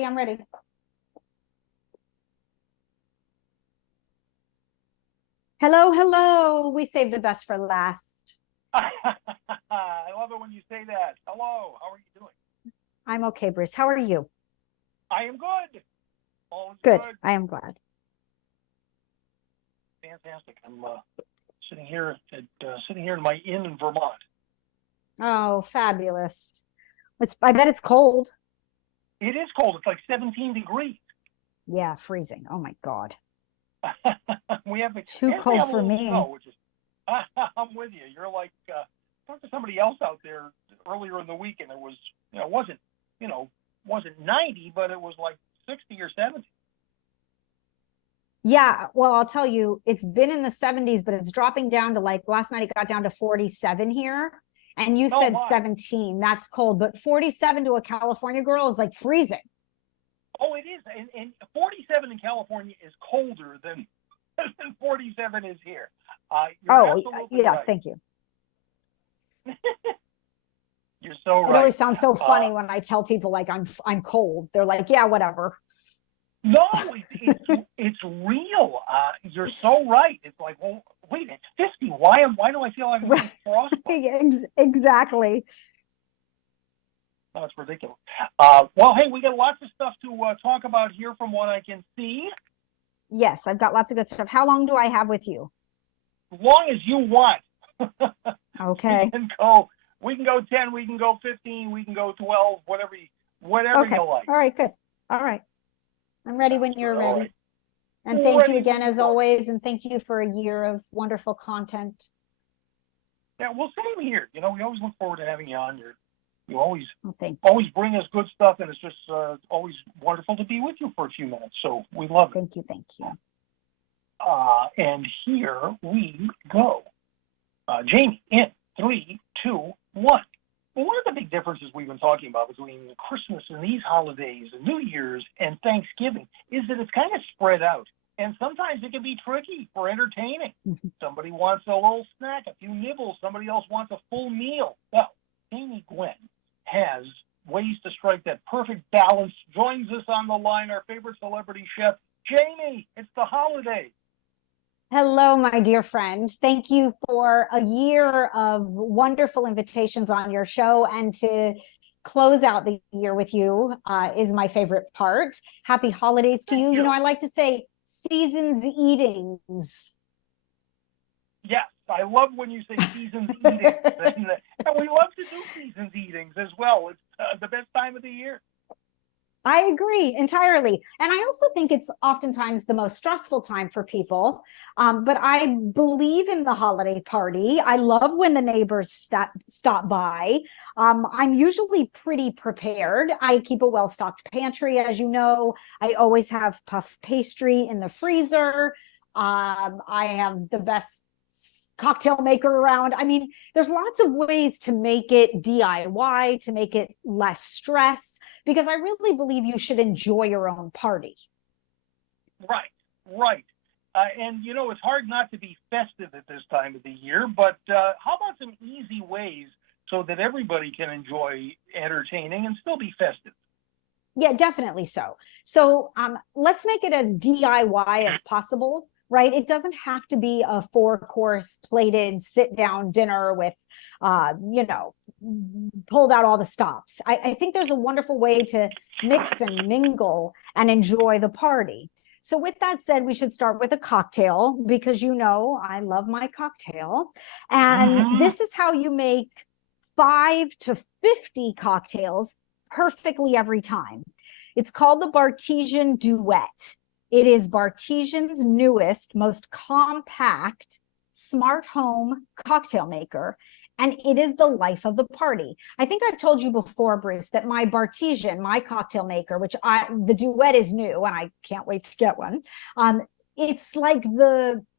ready. I'm ready. Hello, hello. We saved the best for last. I love it when you say that. Hello, how are you doing? I'm okay, Bruce. How are you? I am good. All is Good. good. I am glad. Fantastic. I'm sitting here in my inn in Vermont. Oh, fabulous. I bet it's cold. It is cold. It's like 17 degrees. Yeah, freezing. Oh my God. We have Too cold for me. Snow, which is I'm with you. You're like talked to somebody else out there earlier in the week, and it was wasn't 90, but it was like 60 or 70. Yeah, well, I'll tell you, it's been in the 70s, but it's dropping down to like last night it got down to 47 here. And you said 17. That's cold, but 47 to a California girl is like freezing. Oh, it is. And 47 in California is colder than 47 is here. You're absolutely yeah, right. Thank you. You're so right. It always sounds so funny when I tell people like I'm cold. They're like, yeah, whatever. No, it's real. You're so right. It's like, well, wait, it's 50. Why do I feel like I'm getting frostbite? Exactly. That's ridiculous. Well, hey, we got lots of stuff to talk about here from what I can see. Yes, I've got lots of good stuff. How long do I have with you? As long as you want. Okay. We can go 10, we can go 15, we can go 12, whatever you like. All right, good. All right. I'm ready when you're ready. Right. And thank you again, as always. And thank you for a year of wonderful content. Yeah, well, same here. We always look forward to having you on. You always bring us good stuff, and it's just always wonderful to be with you for a few minutes. So we love it. Thank you. And here we go. Jamie, in 3, 2, 1. Well, one of the big differences we've been talking about between Christmas and these holidays and New Year's and Thanksgiving is that it's kind of spread out. And sometimes it can be tricky for entertaining. Somebody wants a little snack, a few nibbles. Somebody else wants a full meal. Well, Amy Gwen has ways to strike that perfect balance. Joins us on the line, our favorite celebrity chef, Jamie. It's the holiday. Hello, my dear friend. Thank you for a year of wonderful invitations on your show, and to close out the year with you is my favorite part. Happy holidays to you. I like to say seasons eatings. Yes, I love when you say seasons eatings. And we love to do seasons eatings as well. It's the best time of the year. I agree entirely. And I also think it's oftentimes the most stressful time for people. But I believe in the holiday party. I love when the neighbors stop by. I'm usually pretty prepared. I keep a well-stocked pantry, as you know. I always have puff pastry in the freezer. I have the best cocktail maker around. I mean, there's lots of ways to make it DIY, to make it less stress, because I really believe you should enjoy your own party. Right. And it's hard not to be festive at this time of the year, but how about some easy ways so that everybody can enjoy entertaining and still be festive? Yeah, definitely so. So let's make it as DIY as possible. Right? It doesn't have to be a 4-course plated sit-down dinner with, pulled out all the stops. I think there's a wonderful way to mix and mingle and enjoy the party. So with that said, we should start with a cocktail, because I love my cocktail. And this is how you make 5 to 50 cocktails perfectly every time. It's called the Bartesian Duet. It is Bartesian's newest, most compact, smart home cocktail maker, and it is the life of the party. I think I've told you before, Bruce, that my Bartesian, my cocktail maker, the Duet is new, and I can't wait to get one. It's like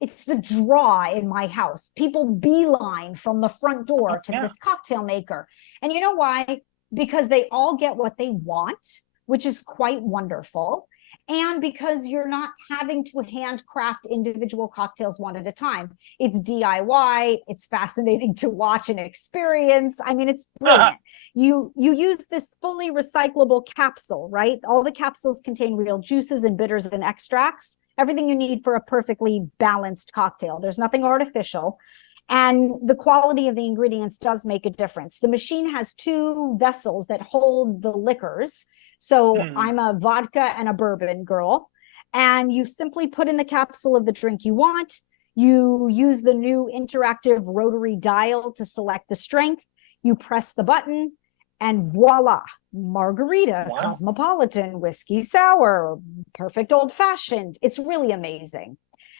it's the draw in my house. People beeline from the front door to this cocktail maker. And you know why? Because they all get what they want, which is quite wonderful. And because you're not having to handcraft individual cocktails one at a time. It's DIY, it's fascinating to watch and experience. I mean, it's brilliant. You use this fully recyclable capsule, right? All the capsules contain real juices and bitters and extracts, everything you need for a perfectly balanced cocktail. There's nothing artificial. And the quality of the ingredients does make a difference. The machine has two vessels that hold the liquors. So I'm a vodka and a bourbon girl. And you simply put in the capsule of the drink you want. You use the new interactive rotary dial to select the strength. You press the button and voila, margarita, Wow. cosmopolitan, whiskey sour, perfect old fashioned. It's really amazing.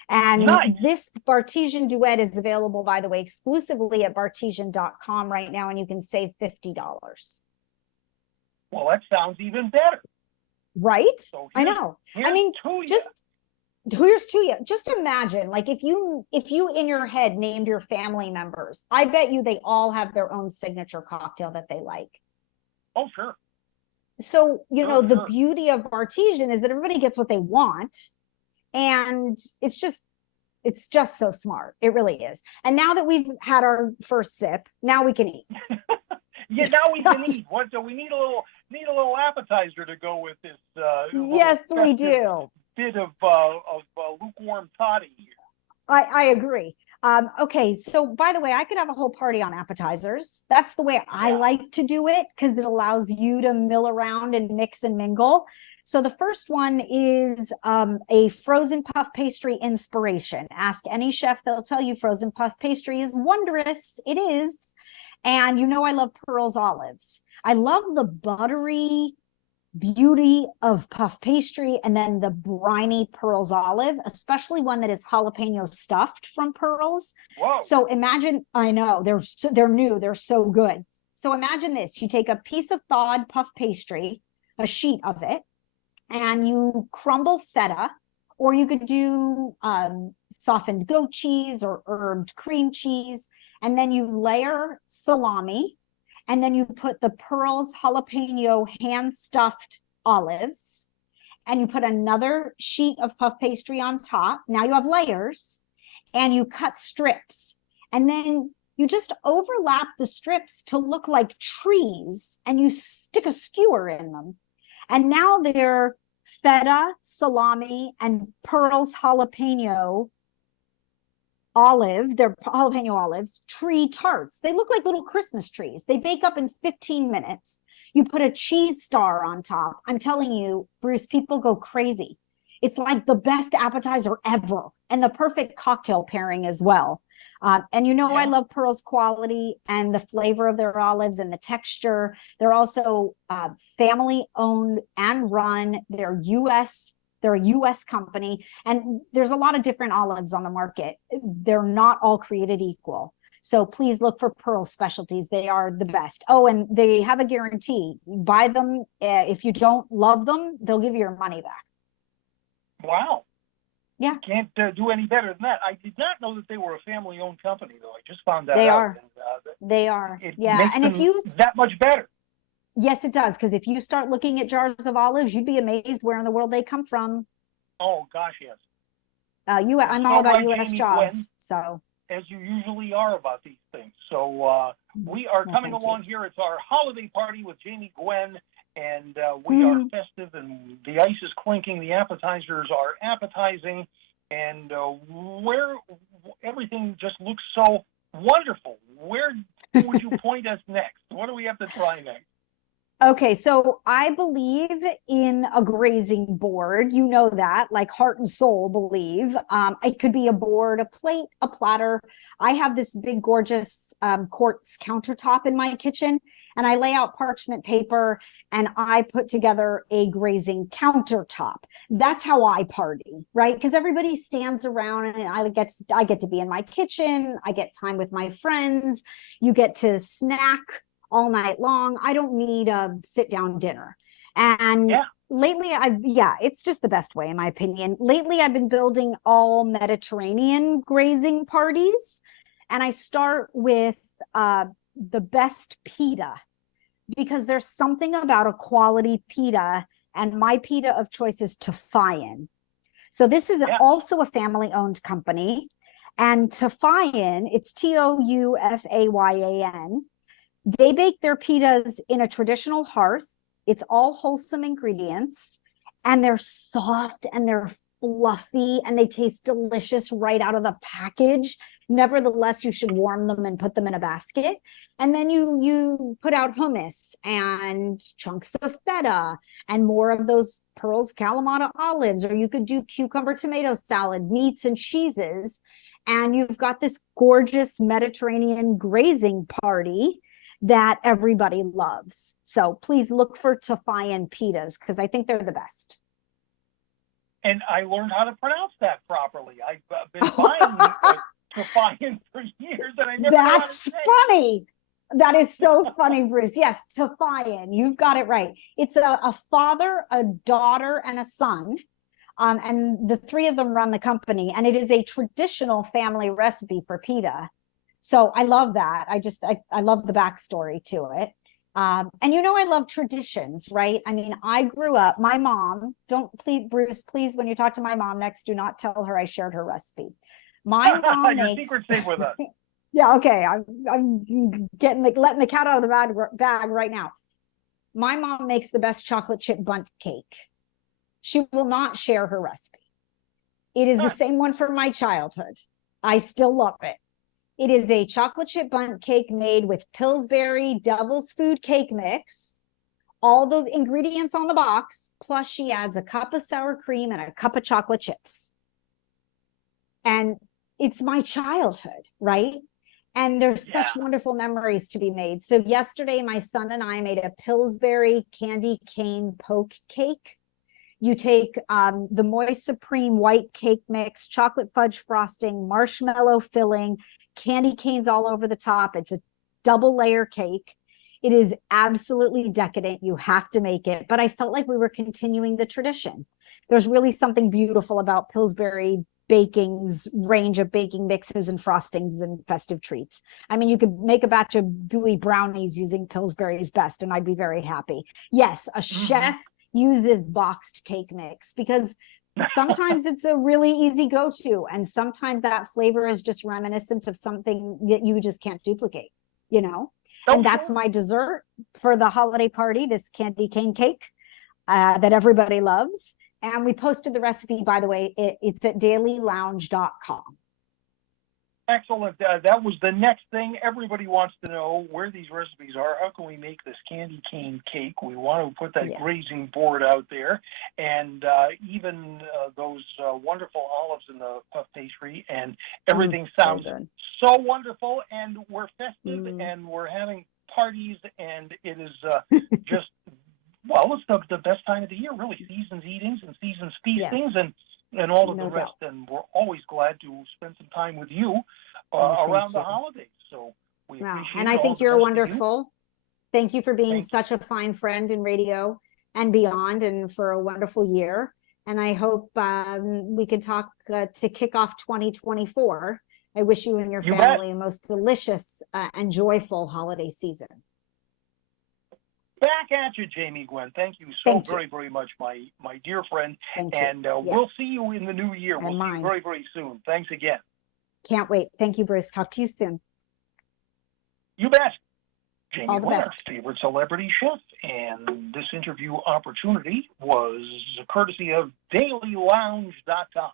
And Nice. this Bartesian Duet is available, by the way, exclusively at bartesian.com right now, and you can save $50. Well, that sounds even better. Right? So I know. I here's mean, to just here's to you. Just imagine, like, if you in your head named your family members, I bet you they all have their own signature cocktail that they like. Oh, sure. So, you know, the Sure. beauty of Bartesian is that everybody gets what they want. And it's just so smart. It really is. And now that we've had our first sip, now we can eat. Yeah, now we can eat. What? So we need a little appetizer to go with this. Yes, we do. Bit of lukewarm toddy here. I agree. Okay, so by the way, I could have a whole party on appetizers. That's the way I like to do it because it allows you to mill around and mix and mingle. So the first one is a frozen puff pastry inspiration. Ask any chef, they'll tell you frozen puff pastry is wondrous. It is. And you know I love Pearl's olives. I love the buttery beauty of puff pastry and then the briny Pearl's olive, especially one that is jalapeno stuffed from Pearl's. Whoa. So imagine, I know, they're new, they're so good. So imagine this, you take a piece of thawed puff pastry, a sheet of it, and you crumble feta, or you could do softened goat cheese or herbed cream cheese, and then you layer salami, and then you put the Pearl's jalapeno hand-stuffed olives, and you put another sheet of puff pastry on top. Now you have layers, and you cut strips, and then you just overlap the strips to look like trees, and you stick a skewer in them. And now they're feta, salami, and Pearl's jalapeno olive, they're jalapeno olives, tree tarts. They look like little Christmas trees. They bake up in 15 minutes. You put a cheese star on top. I'm telling you, Bruce, people go crazy. It's like the best appetizer ever and the perfect cocktail pairing as well. And you know, I love Pearl's quality and the flavor of their olives and the texture. They're also family owned and run. They're a US company, and there's a lot of different olives on the market. They're not all created equal. So please look for Pearl specialties. They are the best. Oh, and they have a guarantee. Buy them. If you don't love them, they'll give you your money back. Wow. Yeah. Can't do any better than that. I did not know that they were a family-owned company, though. I just found that They out. are. And, they are. It Yeah. makes And if you that much better. Yes, it does. Because if you start looking at jars of olives, you'd be amazed where in the world they come from. Oh gosh, yes. I'm all about U.S. Jamie, jobs. Gwen, so as you usually are about these things. So we are coming along here. It's our holiday party with Jamie Gwen, and we are festive, and the ice is clinking. The appetizers are appetizing, and where everything just looks so wonderful. Where would you point us next? What do we have to try next? Okay, so I believe in a grazing board. You know that, like heart and soul believe. It could be a board, a plate, a platter. I have this big, gorgeous quartz countertop in my kitchen, and I lay out parchment paper, and I put together a grazing countertop. That's how I party, right? Because everybody stands around, and I get to be in my kitchen. I get time with my friends. You get to snack all night long. I don't need a sit-down dinner. And lately, it's just the best way, in my opinion. Lately, I've been building all Mediterranean grazing parties. And I start with the best pita, because there's something about a quality pita And my pita of choice is Tofayan. So this is Yeah. also a family-owned company. And Tofayan, it's Toufayyan. They bake their pitas in a traditional hearth. It's all wholesome ingredients, and they're soft and they're fluffy and they taste delicious right out of the package. Nevertheless, you should warm them and put them in a basket. And then you put out hummus and chunks of feta and more of those Pearl's Kalamata olives, or you could do cucumber tomato salad, meats and cheeses. And you've got this gorgeous Mediterranean grazing party that everybody loves. So please look for Tofayan pitas because I think they're the best. And I learned how to pronounce that properly. I've been buying Tofayan for years, and I never know how to That's say it. funny. That is so funny, Bruce. Yes, Tofayan, you've got it right. It's a father, a daughter, and a son. And the three of them run the company, and it is a traditional family recipe for pita. So I love that. I love the backstory to it. And I love traditions, right? I mean, I grew up, my mom, Bruce, please, when you talk to my mom next, do not tell her I shared her recipe. My mom Your makes, secret safe with us. yeah, okay. I'm letting the cat out of the bag right now. My mom makes the best chocolate chip bundt cake. She will not share her recipe. It is the same one from my childhood. I still love it. It is a chocolate chip bundt cake made with Pillsbury Devil's Food cake mix, all the ingredients on the box, plus she adds a cup of sour cream and a cup of chocolate chips. And it's my childhood, right? And there's such wonderful memories to be made. So yesterday, my son and I made a Pillsbury candy cane poke cake. You take the Moist Supreme white cake mix, chocolate fudge frosting, marshmallow filling, candy canes all over the top. It's a double layer cake. It is absolutely decadent. You have to make it. But I felt like we were continuing the tradition. There's really something beautiful about Pillsbury baking's range of baking mixes and frostings and festive treats. I mean, you could make a batch of gooey brownies using Pillsbury's best, and I'd be very happy. Yes, a chef uses boxed cake mix because sometimes it's a really easy go-to, and sometimes that flavor is just reminiscent of something that you just can't duplicate, and that's my dessert for the holiday party, this candy cane cake that everybody loves. And we posted the recipe, by the way. It's at dailylounge.com. Excellent. That was the next thing. Everybody wants to know where these recipes are. How can we make this candy cane cake? We want to put that grazing board out there. And even those wonderful olives in the puff pastry. And everything sounds so wonderful. And we're festive and we're having parties. And it is just, well, it's the best time of the year, really. Season's eatings and season's feastings and all of the rest. And we're always glad to spend some time with you around the holidays. So we appreciate it. And I think you're wonderful. Thank you for being such a fine friend in radio and beyond, and for a wonderful year. And I hope we can talk to kick off 2024. I wish you and your family a most delicious and joyful holiday season. Back at you, Jamie Gwen. Thank you so very, very much, my dear friend. And we'll see you in the new year. We'll see you very, very soon. Thanks again. Can't wait. Thank you, Bruce. Talk to you soon. You bet. Jamie Gwen, our favorite celebrity chef. And this interview opportunity was courtesy of dailylounge.com.